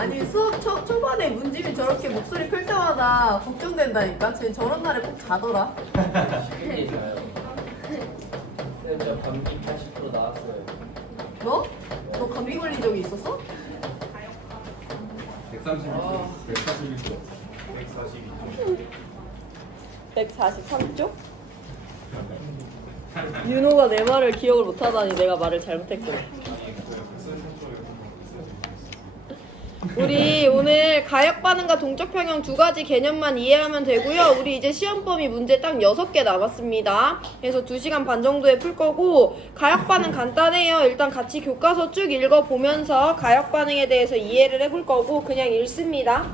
아니 수업 초반에 문집이 저렇게 목소리 클 때마다 걱정된다니까. 쟤 저런 날에 꼭 자더라. 쉽게 자요. 쌤, 저 감기 80% 나왔어요. 너? 너 감기 걸린 적이 있었어? 132초. 142초. 143쪽? 윤호가 내 말을 기억을 못하다니 내가 말을 잘못했구나. 우리 오늘 가역 반응과 동적 평형 두 가지 개념만 이해하면 되고요. 우리 이제 시험 범위 문제 딱 6개 남았습니다. 그래서 2시간 반 정도에 풀 거고, 가역 반응 간단해요. 일단 같이 교과서 쭉 읽어보면서 가역 반응에 대해서 이해를 해볼 거고 그냥 읽습니다.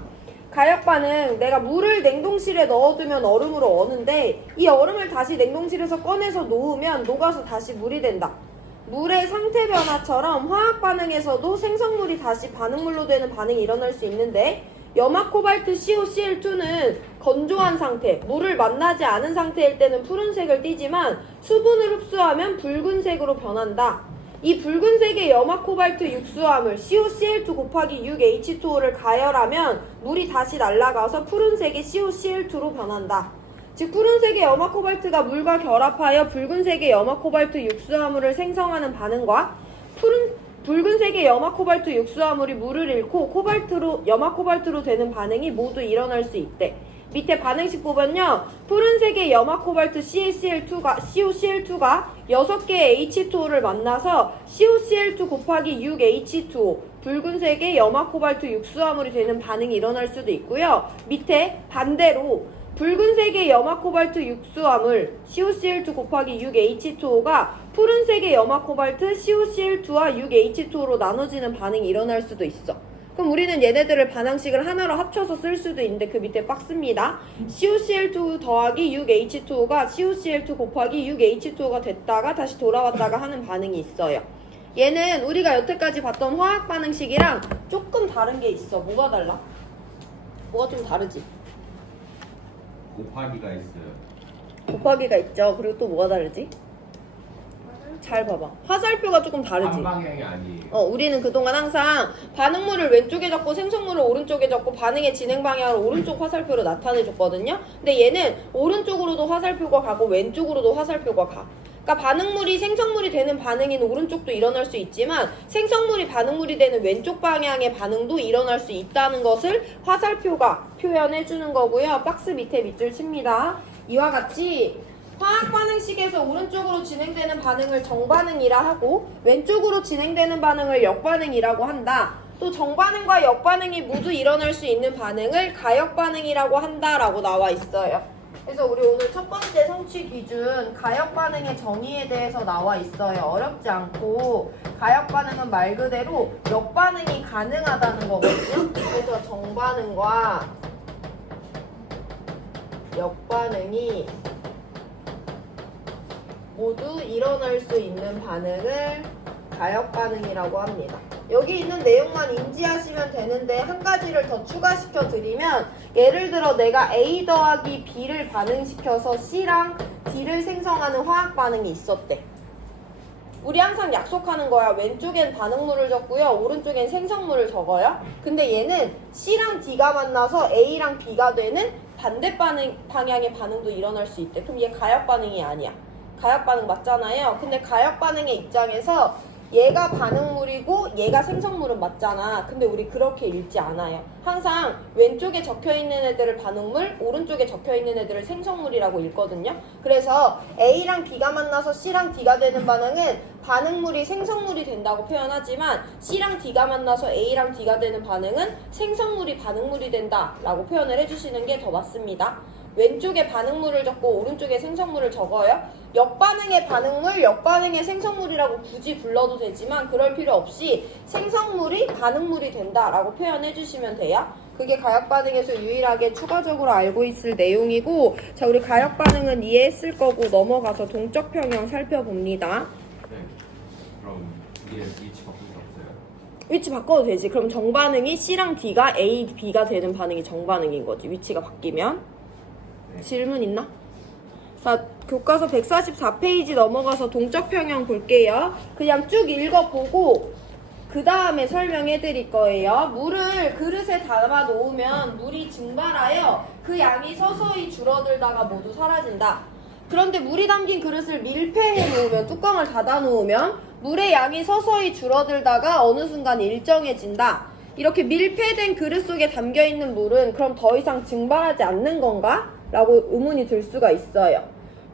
가역 반응, 내가 물을 냉동실에 넣어두면 얼음으로 어는데 이 얼음을 다시 냉동실에서 꺼내서 놓으면 녹아서 다시 물이 된다. 물의 상태 변화처럼 화학 반응에서도 생성물이 다시 반응물로 되는 반응이 일어날 수 있는데, 염화 코발트 COCl2는 건조한 상태, 물을 만나지 않은 상태일 때는 푸른색을 띠지만 수분을 흡수하면 붉은색으로 변한다. 이 붉은색의 염화 코발트 육수화물 COCl2 곱하기 6H2O를 가열하면 물이 다시 날아가서 푸른색의 COCl2로 변한다. 즉 푸른색의 염화 코발트가 물과 결합하여 붉은색의 염화 코발트 육수화물을 생성하는 반응과 붉은색의 염화 코발트 육수화물이 물을 잃고 염화 코발트로 되는 반응이 모두 일어날 수 있대. 밑에 반응식 보면요, 푸른색의 염화 코발트 COCl2가 6개의 H2O를 만나서 COCl2 곱하기 6H2O, 붉은색의 염화 코발트 육수화물이 되는 반응이 일어날 수도 있고요. 밑에 반대로 붉은색의 염화 코발트 육수화물 COCl2 곱하기 6H2O가 푸른색의 염화 코발트 COCl2와 6H2O로 나눠지는 반응이 일어날 수도 있어. 그럼 우리는 얘네들을 반항식을 하나로 합쳐서 쓸 수도 있는데 그 밑에 박스입니다. COCl2 더하기 6H2O가 COCl2 곱하기 6H2O가 됐다가 다시 돌아왔다가 하는 반응이 있어요. 얘는 우리가 여태까지 봤던 화학 반응식이랑 조금 다른 게 있어. 뭐가 달라? 뭐가 좀 다르지? 곱하기가 있어요. 곱하기가 있죠. 그리고 또 뭐가 다르지? 잘 봐봐. 화살표가 조금 다르지? 한 방향이 아니에요. 우리는 그동안 항상 반응물을 왼쪽에 적고 생성물을 오른쪽에 적고 반응의 진행 방향을 오른쪽 화살표로 나타내줬거든요. 근데 얘는 오른쪽으로도 화살표가 가고 왼쪽으로도 화살표가 가. 그러니까 반응물이 생성물이 되는 반응인 오른쪽도 일어날 수 있지만 생성물이 반응물이 되는 왼쪽 방향의 반응도 일어날 수 있다는 것을 화살표가 표현해 주는 거고요. 박스 밑에 밑줄 칩니다. 이와 같이 화학 반응식에서 오른쪽으로 진행되는 반응을 정반응이라 하고 왼쪽으로 진행되는 반응을 역반응이라고 한다. 또 정반응과 역반응이 모두 일어날 수 있는 반응을 가역반응이라고 한다라고 나와 있어요. 그래서 우리 오늘 첫 번째 성취 기준 가역 반응의 정의에 대해서 나와 있어요. 어렵지 않고 가역 반응은 말 그대로 역반응이 가능하다는 거거든요. 그래서 정반응과 역반응이 모두 일어날 수 있는 반응을 가역 반응이라고 합니다. 여기 있는 내용만 인지하시면 되는데 한 가지를 더 추가시켜 드리면, 예를 들어 내가 A 더하기 B를 반응시켜서 C랑 D를 생성하는 화학 반응이 있었대. 우리 항상 약속하는 거야. 왼쪽엔 반응물을 적고요, 오른쪽엔 생성물을 적어요. 근데 얘는 C랑 D가 만나서 A랑 B가 되는 반대 방향의 반응도 일어날 수 있대. 그럼 얘 가역 반응이 아니야. 가역 반응 맞잖아요. 근데 가역 반응의 입장에서 얘가 반응물이고 얘가 생성물은 맞잖아. 근데 우리 그렇게 읽지 않아요. 항상 왼쪽에 적혀있는 애들을 반응물, 오른쪽에 적혀있는 애들을 생성물이라고 읽거든요. 그래서 A랑 B가 만나서 C랑 D가 되는 반응은 반응물이 생성물이 된다고 표현하지만 C랑 D가 만나서 A랑 D가 되는 반응은 생성물이 반응물이 된다 라고 표현을 해주시는 게 더 맞습니다. 왼쪽에 반응물을 적고 오른쪽에 생성물을 적어요. 역반응의 반응물, 역반응의 생성물이라고 굳이 불러도 되지만 그럴 필요 없이 생성물이 반응물이 된다라고 표현해 주시면 돼요. 그게 가역 반응에서 유일하게 추가적으로 알고 있을 내용이고, 자, 우리 가역 반응은 이해했을 거고 넘어가서 동적 평형 살펴봅니다. 네. 그럼 이게 위치 바꿀 수 없어요? 위치 바꿔도 되지. 그럼 정반응이 C랑 D가 A, B가 되는 반응이 정반응인 거지. 위치가 바뀌면. 질문 있나? 자, 교과서 144페이지 넘어가서 동적 평형 볼게요. 그냥 쭉 읽어보고 그 다음에 설명해 드릴 거예요. 물을 그릇에 담아 놓으면 물이 증발하여 그 양이 서서히 줄어들다가 모두 사라진다. 그런데 물이 담긴 그릇을 밀폐해 놓으면, 뚜껑을 닫아 놓으면 물의 양이 서서히 줄어들다가 어느 순간 일정해진다. 이렇게 밀폐된 그릇 속에 담겨 있는 물은 그럼 더 이상 증발하지 않는 건가? 라고 의문이 들 수가 있어요.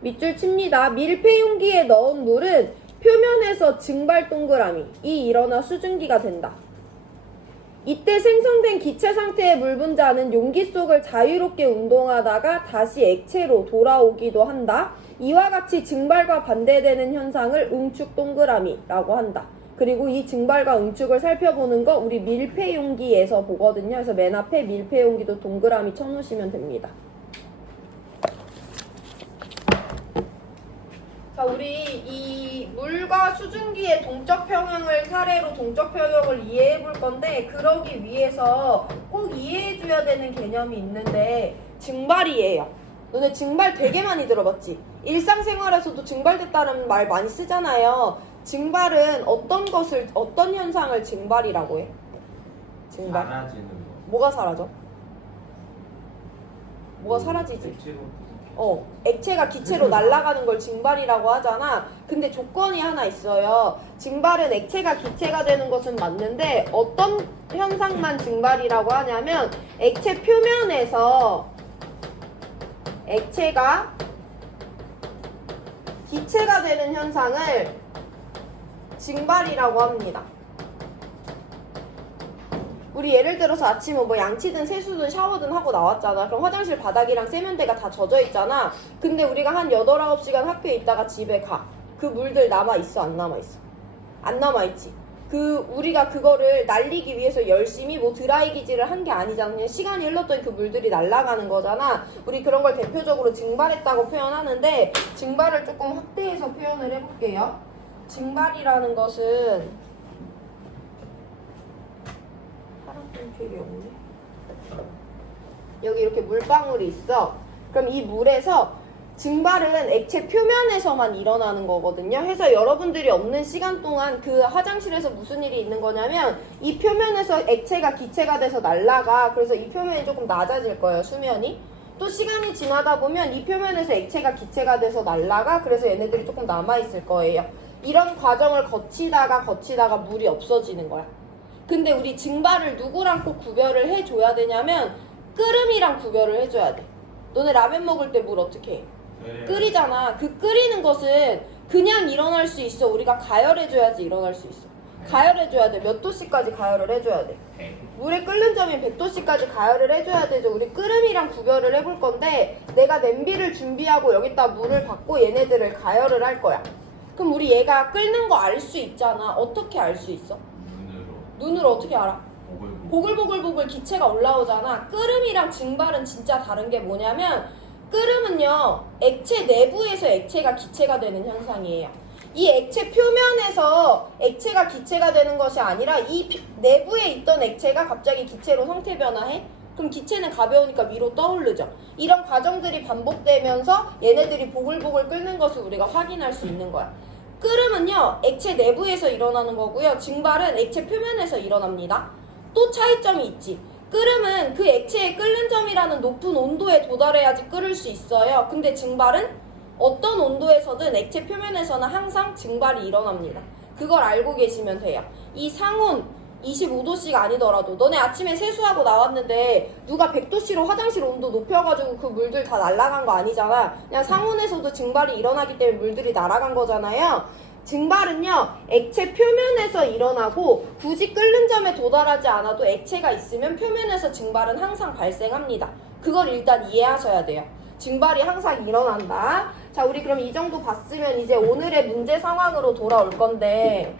밑줄 칩니다. 밀폐 용기에 넣은 물은 표면에서 증발 동그라미 이 일어나 수증기가 된다. 이때 생성된 기체 상태의 물 분자는 용기 속을 자유롭게 운동하다가 다시 액체로 돌아오기도 한다. 이와 같이 증발과 반대되는 현상을 응축 동그라미라고 한다. 그리고 이 증발과 응축을 살펴보는 거 우리 밀폐 용기에서 보거든요. 그래서 맨 앞에 밀폐 용기도 동그라미 쳐놓으시면 됩니다. 자, 우리 이 물과 수증기의 동적 평형을 사례로 동적 평형을 이해해 볼 건데, 그러기 위해서 꼭 이해해 줘야 되는 개념이 있는데 증발이에요. 너네 증발 되게 많이 들어봤지? 일상생활에서도 증발됐다는 말 많이 쓰잖아요. 증발은 어떤 현상을 증발이라고 해? 증발. 사라지는 거. 뭐가 사라져? 뭐가 사라지지? 액체로 액체가 기체로 날아가는 걸 증발이라고 하잖아. 근데 조건이 하나 있어요. 증발은 액체가 기체가 되는 것은 맞는데 어떤 현상만 증발이라고 하냐면, 액체 표면에서 액체가 기체가 되는 현상을 증발이라고 합니다. 우리 예를 들어서 아침에 뭐 양치든 세수든 샤워든 하고 나왔잖아. 그럼 화장실 바닥이랑 세면대가 다 젖어 있잖아. 근데 우리가 한 8, 9시간 학교에 있다가 집에 가. 그 물들 남아있어? 안 남아있어? 안 남아있지. 우리가 그거를 날리기 위해서 열심히 뭐 드라이기질을 한 게 아니잖아. 그냥 시간이 흘렀더니 그 물들이 날아가는 거잖아. 우리 그런 걸 대표적으로 증발했다고 표현하는데, 증발을 조금 확대해서 표현을 해볼게요. 증발이라는 것은 필요 없네. 여기 이렇게 물방울이 있어. 그럼 이 물에서 증발은 액체 표면에서만 일어나는 거거든요. 해서 여러분들이 없는 시간 동안 그 화장실에서 무슨 일이 있는 거냐면, 이 표면에서 액체가 기체가 돼서 날아가. 그래서 이 표면이 조금 낮아질 거예요, 수면이. 또 시간이 지나다 보면 이 표면에서 액체가 기체가 돼서 날아가. 그래서 얘네들이 조금 남아있을 거예요. 이런 과정을 거치다가 물이 없어지는 거야. 근데 우리 증발을 누구랑 꼭 구별을 해줘야 되냐면, 끓음이랑 구별을 해줘야 돼. 너네 라면 먹을 때 물 어떻게 해? 끓이잖아. 그 끓이는 것은 그냥 일어날 수 있어? 우리가 가열해줘야지 일어날 수 있어? 가열해줘야 돼. 몇 도씨까지 가열을 해줘야 돼? 물의 끓는 점이 100도씨까지 가열을 해줘야 되죠. 우리 끓음이랑 구별을 해볼 건데, 내가 냄비를 준비하고 여기다 물을 받고 얘네들을 가열을 할 거야. 그럼 우리 얘가 끓는 거 알 수 있잖아. 어떻게 알 수 있어? 눈으로 어떻게 알아? 보글보글 기체가 올라오잖아. 끓음이랑 증발은 진짜 다른 게 뭐냐면, 끓음은요, 액체 내부에서 액체가 기체가 되는 현상이에요. 이 액체 표면에서 액체가 기체가 되는 것이 아니라 이 내부에 있던 액체가 갑자기 기체로 형태 변화해? 그럼 기체는 가벼우니까 위로 떠오르죠. 이런 과정들이 반복되면서 얘네들이 보글보글 끓는 것을 우리가 확인할 수 있는 거야. 끓음은요, 액체 내부에서 일어나는 거고요. 증발은 액체 표면에서 일어납니다. 또 차이점이 있지. 끓음은 그 액체의 끓는 점이라는 높은 온도에 도달해야지 끓을 수 있어요. 근데 증발은 어떤 온도에서든 액체 표면에서는 항상 증발이 일어납니다. 그걸 알고 계시면 돼요. 이 상온 25도씨가 아니더라도, 너네 아침에 세수하고 나왔는데 누가 100도씨로 화장실 온도 높여가지고 그 물들 다 날아간 거 아니잖아. 그냥 상온에서도 증발이 일어나기 때문에 물들이 날아간 거잖아요. 증발은요, 액체 표면에서 일어나고 굳이 끓는 점에 도달하지 않아도 액체가 있으면 표면에서 증발은 항상 발생합니다. 그걸 일단 이해하셔야 돼요. 증발이 항상 일어난다. 자, 우리 그럼 이 정도 봤으면 이제 오늘의 문제 상황으로 돌아올 건데,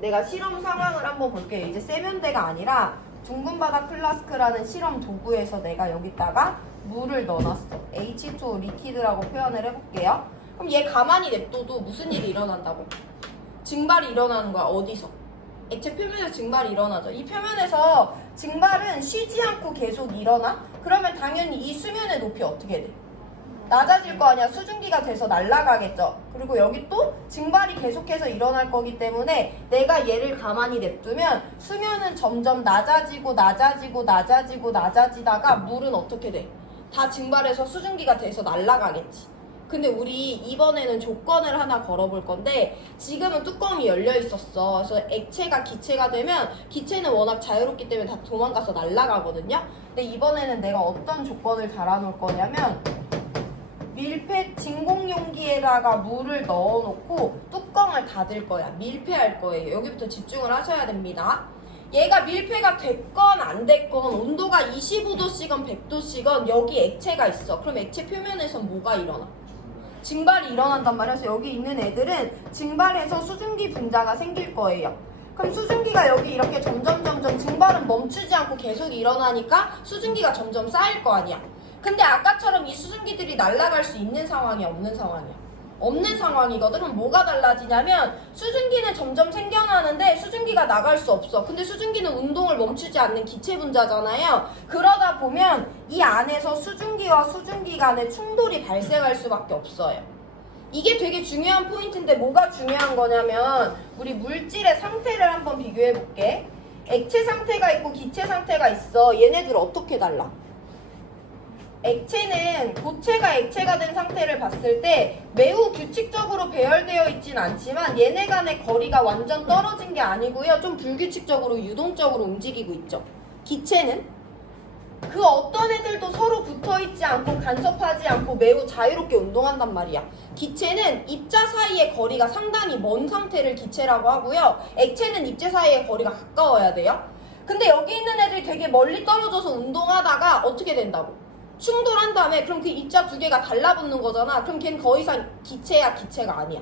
내가 실험 상황을 한번 볼게요. 이제 세면대가 아니라 둥근 바닥 플라스크라는 실험 도구에서 내가 여기다가 물을 넣어놨어. H2O 리퀴드라고 표현을 해볼게요. 그럼 얘 가만히 냅둬도 무슨 일이 일어난다고? 증발이 일어나는 거야. 어디서? 액체 표면에서 증발이 일어나죠. 이 표면에서 증발은 쉬지 않고 계속 일어나? 그러면 당연히 이 수면의 높이 어떻게 돼? 낮아질 거 아니야. 수증기가 돼서 날아가겠죠. 그리고 여기 또 증발이 계속해서 일어날 거기 때문에 내가 얘를 가만히 냅두면 수면은 점점 낮아지고 낮아지고 낮아지고 낮아지다가 물은 어떻게 돼? 다 증발해서 수증기가 돼서 날아가겠지. 근데 우리 이번에는 조건을 하나 걸어볼 건데 지금은 뚜껑이 열려 있었어. 그래서 액체가 기체가 되면 기체는 워낙 자유롭기 때문에 다 도망가서 날아가거든요. 근데 이번에는 내가 어떤 조건을 달아놓을 거냐면 밀폐 진공 용기에다가 물을 넣어놓고 뚜껑을 닫을 거야. 밀폐할 거예요. 여기부터 집중을 하셔야 됩니다. 얘가 밀폐가 됐건 안 됐건 온도가 25도씩은 100도씩은 여기 액체가 있어. 그럼 액체 표면에선 뭐가 일어나? 증발이 일어난단 말이야. 그래서 여기 있는 애들은 증발해서 수증기 분자가 생길 거예요. 그럼 수증기가 여기 이렇게 점점 증발은 멈추지 않고 계속 일어나니까 수증기가 점점 쌓일 거 아니야. 근데 아까처럼 이 수증기들이 날아갈 수 있는 상황이야, 없는 상황이야? 없는 상황이거든. 그럼 뭐가 달라지냐면 수증기는 점점 생겨나는데 수증기가 나갈 수 없어. 근데 수증기는 운동을 멈추지 않는 기체 분자잖아요. 그러다 보면 이 안에서 수증기와 수증기 간의 충돌이 발생할 수밖에 없어요. 이게 되게 중요한 포인트인데 뭐가 중요한 거냐면 우리 물질의 상태를 한번 비교해 볼게. 액체 상태가 있고 기체 상태가 있어. 얘네들 어떻게 달라? 액체는 고체가 액체가 된 상태를 봤을 때 매우 규칙적으로 배열되어 있진 않지만 얘네 간의 거리가 완전 떨어진 게 아니고요. 좀 불규칙적으로 유동적으로 움직이고 있죠. 기체는 그 어떤 애들도 서로 붙어있지 않고 간섭하지 않고 매우 자유롭게 운동한단 말이야. 기체는 입자 사이의 거리가 상당히 먼 상태를 기체라고 하고요. 액체는 입자 사이의 거리가 가까워야 돼요. 근데 여기 있는 애들이 되게 멀리 떨어져서 운동하다가 어떻게 된다고? 충돌한 다음에 그럼 그 입자 두 개가 달라붙는 거잖아. 그럼 걔는 더 이상 기체야, 기체가 아니야.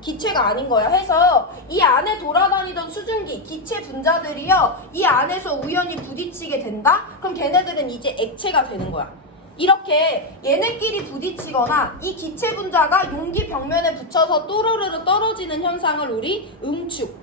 기체가 아닌 거야. 해서 이 안에 돌아다니던 수증기, 기체 분자들이요, 이 안에서 우연히 부딪히게 된다? 그럼 걔네들은 이제 액체가 되는 거야. 이렇게 얘네끼리 부딪히거나 이 기체 분자가 용기 벽면에 붙여서 또르르르 떨어지는 현상을 우리 응축,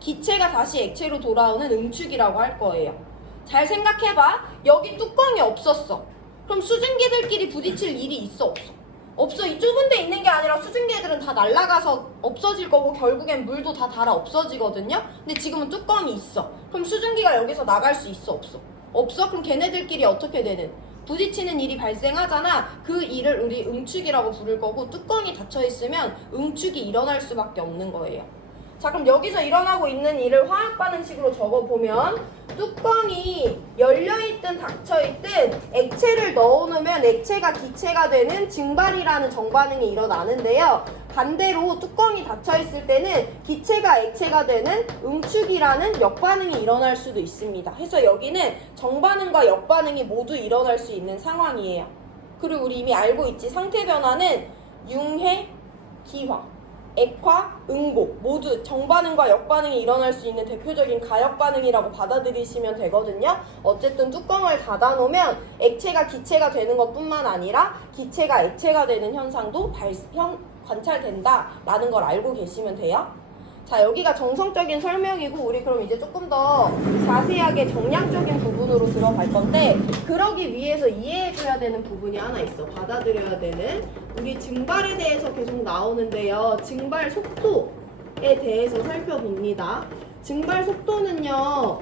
기체가 다시 액체로 돌아오는 응축이라고 할 거예요. 잘 생각해봐. 여기 뚜껑이 없었어. 그럼 수증기들끼리 부딪힐 일이 있어, 없어? 없어. 이 좁은 데 있는 게 아니라 수증기들은 다 날아가서 없어질 거고 결국엔 물도 다 닳아 없어지거든요. 근데 지금은 뚜껑이 있어. 그럼 수증기가 여기서 나갈 수 있어, 없어? 없어? 그럼 걔네들끼리 어떻게 되는? 부딪히는 일이 발생하잖아. 그 일을 우리 응축이라고 부를 거고 뚜껑이 닫혀 있으면 응축이 일어날 수밖에 없는 거예요. 자, 그럼 여기서 일어나고 있는 일을 화학 반응식으로 적어보면 뚜껑이 열려있든 닫혀있든 액체를 넣어놓으면 액체가 기체가 되는 증발이라는 정반응이 일어나는데요. 반대로 뚜껑이 닫혀있을 때는 기체가 액체가 되는 응축이라는 역반응이 일어날 수도 있습니다. 해서 여기는 정반응과 역반응이 모두 일어날 수 있는 상황이에요. 그리고 우리 이미 알고 있지. 상태 변화는 융해, 기화, 액화, 응고 모두 정반응과 역반응이 일어날 수 있는 대표적인 가역반응이라고 받아들이시면 되거든요. 어쨌든 뚜껑을 닫아놓으면 액체가 기체가 되는 것뿐만 아니라 기체가 액체가 되는 현상도 관찰된다라는 걸 알고 계시면 돼요. 자, 여기가 정성적인 설명이고 우리 그럼 이제 조금 더 자세하게 정량적인 부분으로 들어갈 건데 그러기 위해서 이해해줘야 되는 부분이 하나 있어. 받아들여야 되는. 우리 증발에 대해서 계속 나오는데요. 증발 속도에 대해서 살펴봅니다. 증발 속도는요.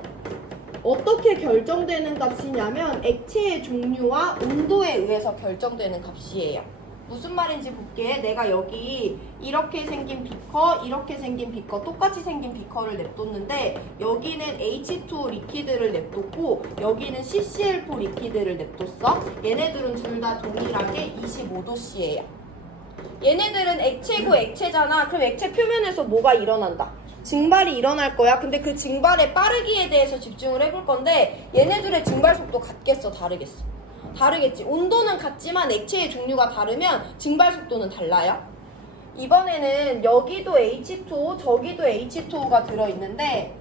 어떻게 결정되는 값이냐면 액체의 종류와 온도에 의해서 결정되는 값이에요. 무슨 말인지 볼게. 내가 여기 이렇게 생긴 비커, 이렇게 생긴 비커, 똑같이 생긴 비커를 냅뒀는데 여기는 H2O 리퀴드를 냅뒀고 여기는 CCl4 리퀴드를 냅뒀어. 얘네들은 둘 다 동일하게 25도씨예요. 얘네들은 액체고 액체잖아. 그럼 액체 표면에서 뭐가 일어난다? 증발이 일어날 거야. 근데 그 증발의 빠르기에 대해서 집중을 해볼 건데 얘네들의 증발 속도 같겠어? 다르겠어? 다르겠지. 온도는 같지만 액체의 종류가 다르면 증발 속도는 달라요. 이번에는 여기도 H2O, 저기도 H2O가 들어있는데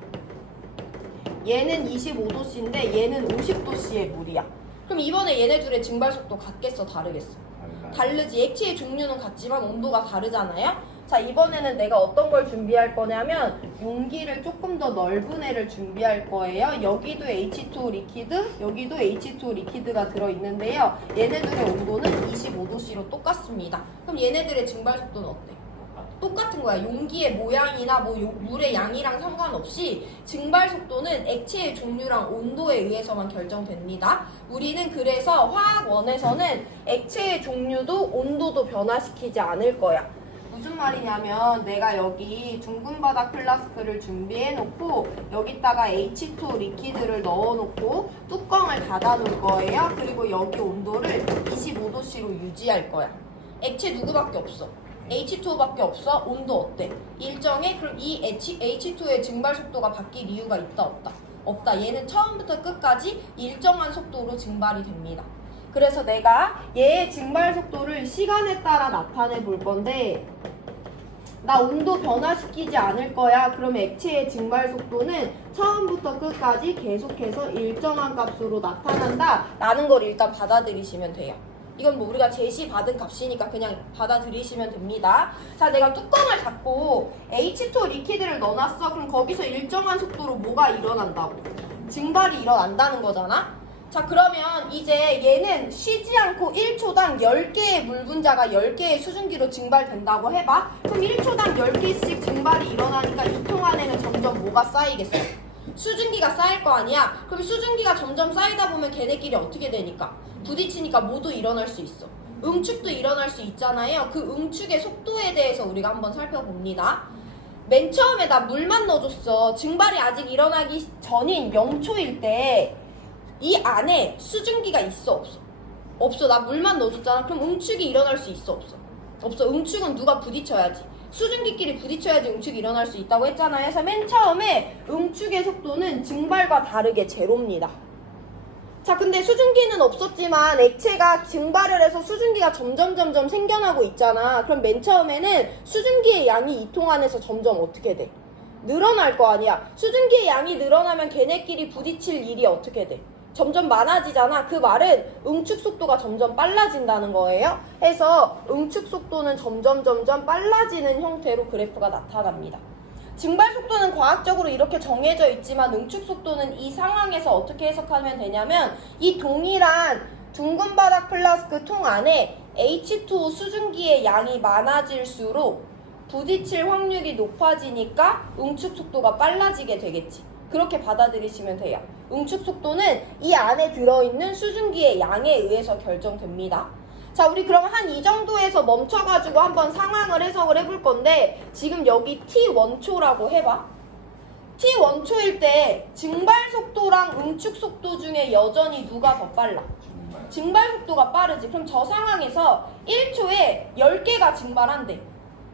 얘는 25도씨인데 얘는 50도씨의 물이야. 그럼 이번에 얘네 둘의 증발 속도 같겠어? 다르겠어? 다르지. 액체의 종류는 같지만 온도가 다르잖아요. 자, 이번에는 내가 어떤 걸 준비할 거냐면 용기를 조금 더 넓은 애를 준비할 거예요. 여기도 H2O 리퀴드, 여기도 H2O 리퀴드가 들어있는데요. 얘네들의 온도는 25도씨로 똑같습니다. 그럼 얘네들의 증발 속도는 어때? 똑같은 거야. 용기의 모양이나 뭐 물의 양이랑 상관없이 증발 속도는 액체의 종류랑 온도에 의해서만 결정됩니다. 우리는 그래서 화학원에서는 액체의 종류도 온도도 변화시키지 않을 거야. 무슨 말이냐면 내가 여기 둥근 바닥 플라스크를 준비해 놓고 여기다가 H2O 리퀴드를 넣어 놓고 뚜껑을 닫아 놓을 거예요. 그리고 여기 온도를 25도씨로 유지할 거야. 액체 누구밖에 없어? H2O밖에 없어? 온도 어때? 일정해? 그럼 이 H2O의 증발 속도가 바뀔 이유가 있다 없다? 없다. 얘는 처음부터 끝까지 일정한 속도로 증발이 됩니다. 그래서 내가 얘의 증발 속도를 시간에 따라 나타내 볼 건데 나 온도 변화시키지 않을 거야. 그럼 액체의 증발 속도는 처음부터 끝까지 계속해서 일정한 값으로 나타난다 라는 걸 일단 받아들이시면 돼요. 이건 뭐 우리가 제시받은 값이니까 그냥 받아들이시면 됩니다. 자, 내가 뚜껑을 닫고 H2O 리퀴드를 넣어놨어. 그럼 거기서 일정한 속도로 뭐가 일어난다고? 증발이 일어난다는 거잖아? 자, 그러면 이제 얘는 쉬지 않고 1초당 10개의 물 분자가 10개의 수증기로 증발된다고 해봐. 그럼 1초당 10개씩 증발이 일어나니까 이 통 안에는 점점 뭐가 쌓이겠어? 수증기가 쌓일 거 아니야? 그럼 수증기가 점점 쌓이다 보면 걔네끼리 어떻게 되니까? 부딪히니까 뭐도 일어날 수 있어. 응축도 일어날 수 있잖아요. 그 응축의 속도에 대해서 우리가 한번 살펴봅니다. 맨 처음에 나 물만 넣어줬어. 증발이 아직 일어나기 전인 0초일 때 이 안에 수증기가 있어 없어? 없어. 나 물만 넣어줬잖아. 그럼 응축이 일어날 수 있어 없어? 없어. 응축은 누가 부딪혀야지. 수증기끼리 부딪혀야지 응축이 일어날 수 있다고 했잖아요. 그래서 맨 처음에 응축의 속도는 증발과 다르게 제로입니다. 자, 근데 수증기는 없었지만 액체가 증발을 해서 수증기가 점점 생겨나고 있잖아. 그럼 맨 처음에는 수증기의 양이 이 통 안에서 점점 어떻게 돼? 늘어날 거 아니야. 수증기의 양이 늘어나면 걔네끼리 부딪힐 일이 어떻게 돼? 점점 많아지잖아. 그 말은 응축 속도가 점점 빨라진다는 거예요. 해서 응축 속도는 점점 빨라지는 형태로 그래프가 나타납니다. 증발 속도는 과학적으로 이렇게 정해져 있지만 응축 속도는 이 상황에서 어떻게 해석하면 되냐면 이 동일한 둥근 바닥 플라스크 통 안에 H2O 수증기의 양이 많아질수록 부딪힐 확률이 높아지니까 응축 속도가 빨라지게 되겠지. 그렇게 받아들이시면 돼요. 응축 속도는 이 안에 들어있는 수증기의 양에 의해서 결정됩니다. 자, 우리 그럼 한 이 정도에서 멈춰가지고 한번 상황을 해석을 해볼 건데 지금 여기 T1초라고 해봐. T1초일 때 증발 속도랑 응축 속도 중에 여전히 누가 더 빨라? 증발 속도가 빠르지. 그럼 저 상황에서 1초에 10개가 증발한대.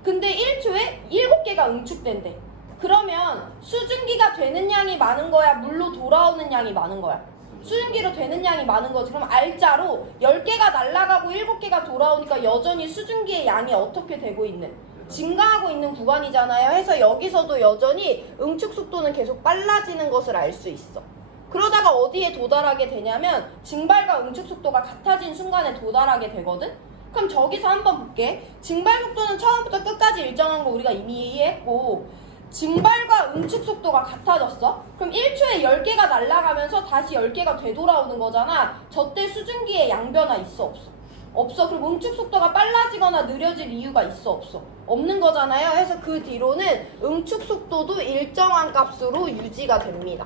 근데 1초에 7개가 응축된대. 그러면 수증기가 되는 양이 많은 거야? 물로 돌아오는 양이 많은 거야? 수증기로 되는 양이 많은 거지. 그럼 알짜로 10개가 날아가고 7개가 돌아오니까 여전히 수증기의 양이 어떻게 되고 있는? 증가하고 있는 구간이잖아요. 해서 여기서도 여전히 응축 속도는 계속 빨라지는 것을 알 수 있어. 그러다가 어디에 도달하게 되냐면 증발과 응축 속도가 같아진 순간에 도달하게 되거든? 그럼 저기서 한번 볼게. 증발 속도는 처음부터 끝까지 일정한 거 우리가 이미 이해했고 증발과 응축 속도가 같아졌어? 그럼 1초에 10개가 날아가면서 다시 10개가 되돌아오는 거잖아. 저때 수증기의 양 변화 있어 없어? 없어. 그럼 응축 속도가 빨라지거나 느려질 이유가 있어 없어? 없는 거잖아요. 해서 그 뒤로는 응축 속도도 일정한 값으로 유지가 됩니다.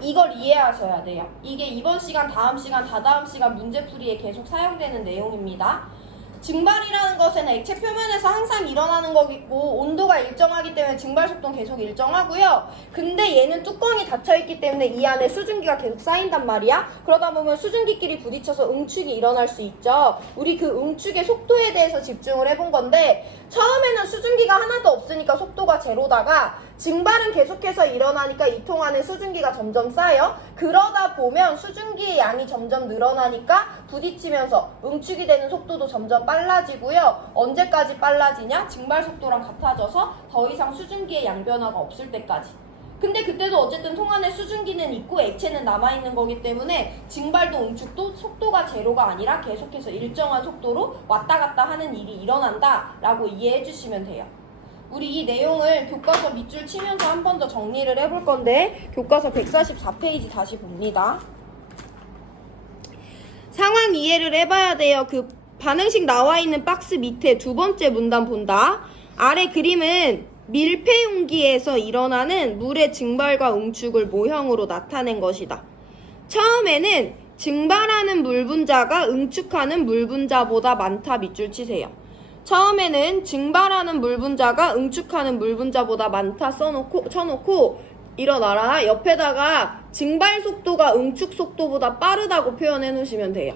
이걸 이해하셔야 돼요. 이게 이번 시간, 다음 시간, 다다음 시간 문제풀이에 계속 사용되는 내용입니다. 증발이라는 것은 액체 표면에서 항상 일어나는 거겠고 온도가 일정하기 때문에 증발 속도는 계속 일정하고요. 근데 얘는 뚜껑이 닫혀있기 때문에 이 안에 수증기가 계속 쌓인단 말이야. 그러다 보면 수증기끼리 부딪혀서 응축이 일어날 수 있죠. 우리 그 응축의 속도에 대해서 집중을 해본 건데 처음에는 수증기가 하나도 없으니까 속도가 제로다가 증발은 계속해서 일어나니까 이 통 안에 수증기가 점점 쌓여. 그러다 보면 수증기의 양이 점점 늘어나니까 부딪히면서 응축이 되는 속도도 점점 빨라지고요. 언제까지 빨라지냐? 증발 속도랑 같아져서 더 이상 수증기의 양 변화가 없을 때까지. 근데 그때도 어쨌든 통 안에 수증기는 있고 액체는 남아있는 거기 때문에 증발도 응축도 속도가 제로가 아니라 계속해서 일정한 속도로 왔다 갔다 하는 일이 일어난다 라고 이해해 주시면 돼요. 우리 이 내용을 교과서 밑줄 치면서 한 번 더 정리를 해볼 건데 교과서 144페이지 다시 봅니다. 상황 이해를 해봐야 돼요. 그 반응식 나와 있는 박스 밑에 두 번째 문단 본다. 아래 그림은 밀폐 용기에서 일어나는 물의 증발과 응축을 모형으로 나타낸 것이다. 처음에는 증발하는 물 분자가 응축하는 물 분자보다 많다 밑줄 치세요. 처음에는 증발하는 물 분자가 응축하는 물 분자보다 많다 쳐놓고 일어나라. 옆에다가 증발 속도가 응축 속도보다 빠르다고 표현해 놓으시면 돼요.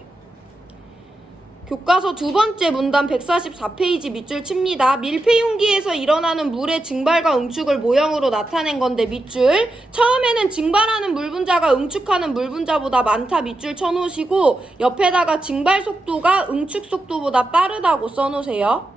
교과서 두 번째 문단 144페이지 밑줄 칩니다. 밀폐 용기에서 일어나는 물의 증발과 응축을 모형으로 나타낸 건데 밑줄. 처음에는 증발하는 물 분자가 응축하는 물 분자보다 많다 밑줄 쳐놓으시고 옆에다가 증발 속도가 응축 속도보다 빠르다고 써놓으세요.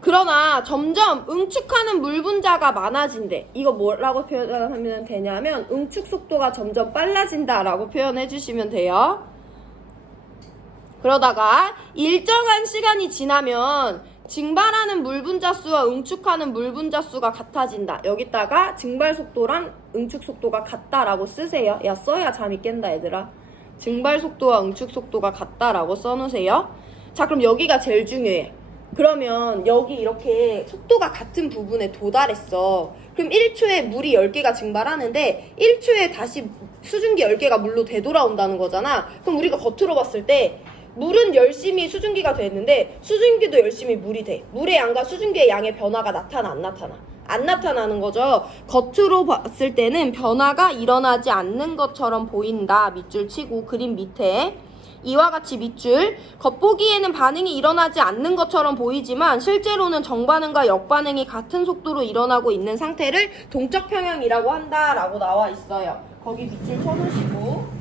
그러나 점점 응축하는 물 분자가 많아진대. 이거 뭐라고 표현하면 되냐면 응축 속도가 점점 빨라진다라고 표현해 주시면 돼요. 그러다가 일정한 시간이 지나면 증발하는 물 분자 수와 응축하는 물 분자 수가 같아진다. 여기다가 증발 속도랑 응축 속도가 같다라고 쓰세요. 야, 써야 잠이 깬다 얘들아. 증발 속도와 응축 속도가 같다라고 써놓으세요. 자, 그럼 여기가 제일 중요해. 그러면 여기 이렇게 속도가 같은 부분에 도달했어. 그럼 1초에 물이 10개가 증발하는데 1초에 다시 수증기 10개가 물로 되돌아온다는 거잖아. 그럼 우리가 겉으로 봤을 때 물은 열심히 수증기가 됐는데 수증기도 열심히 물이 돼. 물의 양과 수증기의 양의 변화가 나타나 안 나타나? 안 나타나는 거죠. 겉으로 봤을 때는 변화가 일어나지 않는 것처럼 보인다. 밑줄 치고 그림 밑에 이와 같이 밑줄. 겉보기에는 반응이 일어나지 않는 것처럼 보이지만 실제로는 정반응과 역반응이 같은 속도로 일어나고 있는 상태를 동적 평형이라고 한다라고 나와 있어요. 거기 밑줄 쳐놓으시고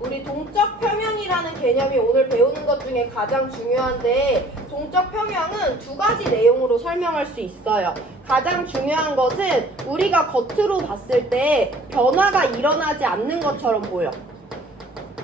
우리 동적 평형이라는 개념이 오늘 배우는 것 중에 가장 중요한데 동적 평형은 두 가지 내용으로 설명할 수 있어요. 가장 중요한 것은 우리가 겉으로 봤을 때 변화가 일어나지 않는 것처럼 보여.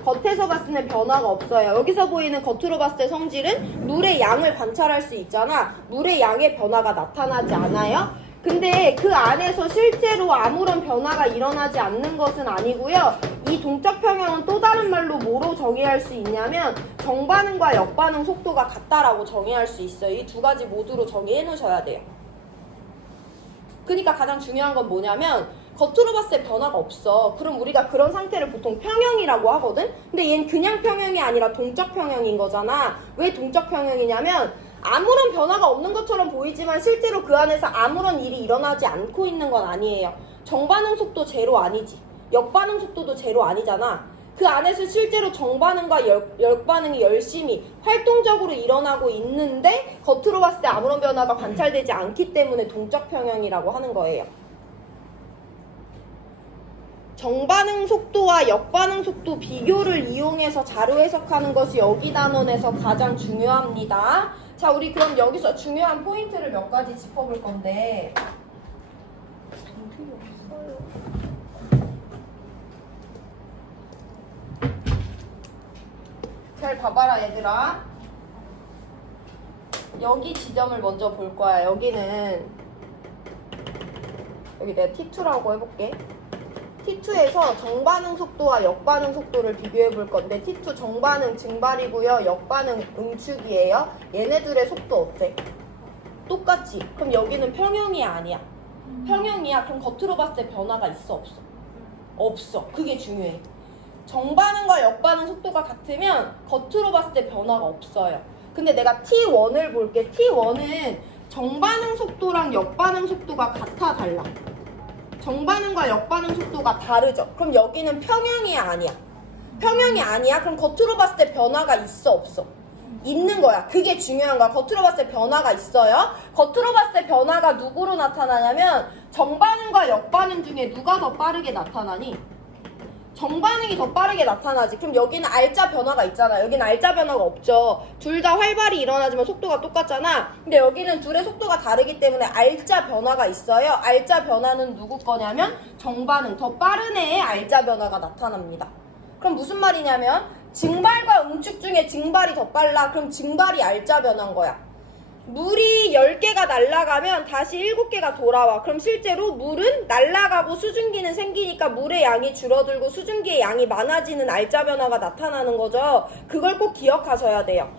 겉에서 봤을 때 변화가 없어요. 여기서 보이는 겉으로 봤을 때 성질은 물의 양을 관찰할 수 있잖아. 물의 양의 변화가 나타나지 않아요. 근데 그 안에서 실제로 아무런 변화가 일어나지 않는 것은 아니고요. 이 동적 평형은 또 다른 말로 뭐로 정의할 수 있냐면 정반응과 역반응 속도가 같다라고 정의할 수 있어요. 이 두 가지 모두로 정의해 놓으셔야 돼요. 그러니까 가장 중요한 건 뭐냐면 겉으로 봤을 때 변화가 없어. 그럼 우리가 그런 상태를 보통 평형이라고 하거든? 근데 얘는 그냥 평형이 아니라 동적 평형인 거잖아. 왜 동적 평형이냐면 아무런 변화가 없는 것처럼 보이지만 실제로 그 안에서 아무런 일이 일어나지 않고 있는 건 아니에요. 정반응 속도 제로 아니지. 역반응 속도도 제로 아니잖아. 그 안에서 실제로 정반응과 역반응이 열심히 활동적으로 일어나고 있는데 겉으로 봤을 때 아무런 변화가 관찰되지 않기 때문에 동적 평형이라고 하는 거예요. 정반응 속도와 역반응 속도 비교를 이용해서 자료 해석하는 것이 여기 단원에서 가장 중요합니다. 자, 우리 그럼 여기서 중요한 포인트를 몇 가지 짚어볼 건데 잘 봐봐라 얘들아. 여기 지점을 먼저 볼 거야. 여기는 여기 내가 T2라고 해볼게. T2에서 정반응 속도와 역반응 속도를 비교해 볼 건데 T2 정반응 증발이고요. 역반응 응축이에요. 얘네들의 속도 어때? 똑같지? 그럼 여기는 평형이 아니야. 평형이야. 그럼 겉으로 봤을 때 변화가 있어 없어? 없어. 그게 중요해. 정반응과 역반응 속도가 같으면 겉으로 봤을 때 변화가 없어요. 근데 내가 T1을 볼게. T1은 정반응 속도랑 역반응 속도가 같아 달라? 정반응과 역반응 속도가 다르죠. 그럼 여기는 평형이 아니야. 평형이 아니야? 그럼 겉으로 봤을 때 변화가 있어 없어? 있는 거야. 그게 중요한 거야. 겉으로 봤을 때 변화가 있어요. 겉으로 봤을 때 변화가 누구로 나타나냐면 정반응과 역반응 중에 누가 더 빠르게 나타나니? 정반응이 더 빠르게 나타나지. 그럼 여기는 알짜 변화가 있잖아. 여기는 알짜 변화가 없죠. 둘 다 활발히 일어나지만 속도가 똑같잖아. 근데 여기는 둘의 속도가 다르기 때문에 알짜 변화가 있어요. 알짜 변화는 누구 거냐면 정반응, 더 빠른 애의 알짜 변화가 나타납니다. 그럼 무슨 말이냐면 증발과 응축 중에 증발이 더 빨라. 그럼 증발이 알짜 변화인 거야. 물이 10개가 날아가면 다시 7개가 돌아와. 그럼 실제로 물은 날아가고 수증기는 생기니까 물의 양이 줄어들고 수증기의 양이 많아지는 알짜 변화가 나타나는 거죠. 그걸 꼭 기억하셔야 돼요.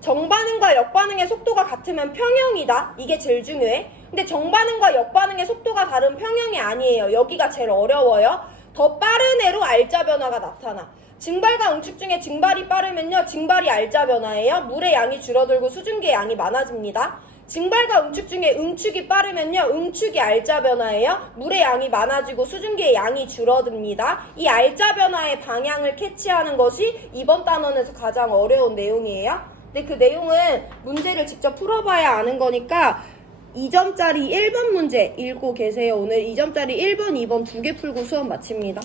정반응과 역반응의 속도가 같으면 평형이다. 이게 제일 중요해. 근데 정반응과 역반응의 속도가 다른 평형이 아니에요. 여기가 제일 어려워요. 더 빠른 애로 알짜 변화가 나타나. 증발과 응축 중에 증발이 빠르면요, 증발이 알짜 변화예요. 물의 양이 줄어들고 수증기의 양이 많아집니다. 증발과 응축 중에 응축이 빠르면요, 응축이 알짜 변화예요. 물의 양이 많아지고 수증기의 양이 줄어듭니다. 이 알짜 변화의 방향을 캐치하는 것이 이번 단원에서 가장 어려운 내용이에요. 근데 그 내용은 문제를 직접 풀어봐야 아는 거니까 2점짜리 1번 문제 읽고 계세요. 오늘 2점짜리 1번, 2번 두 개 풀고 수업 마칩니다.